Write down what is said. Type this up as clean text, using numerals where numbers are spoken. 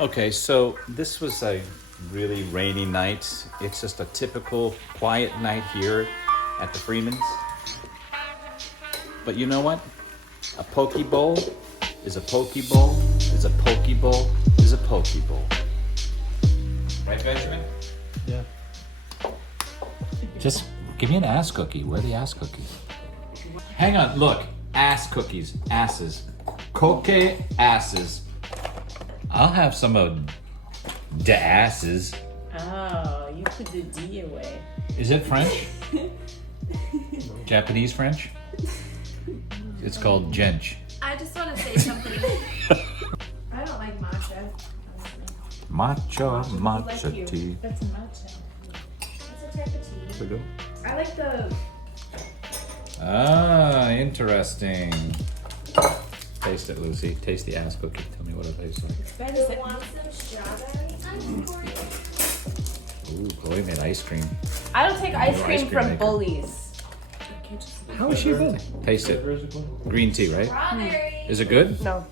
Okay, so this was a really rainy night. It's just a typical quiet night here at the Freemans. But you know what? A poke bowl is a poke bowl is a poke bowl is a poke bowl. Right, Benjamin? Yeah. Just give me an ass cookie. Where are the ass cookies? Hang on, look. Ass cookies. Asses. Coke asses. I'll have some of the asses. Oh, you put the D away. Is it French? Japanese French? It's called gench. I just want to say something. I don't like matcha. Matcha, Like you. matcha tea. That's a matcha. It's a type of tea. I like the. Ah, interesting. Taste it, Lucy. Taste the ass cookie. Tell me what it tastes like. Do you want some strawberry ice cream? Ooh, Chloe made ice cream. I don't take ice Ice cream cream from maker. Bullies. How is she good? Taste it. Green tea, right? Strawberry. Is it good? No.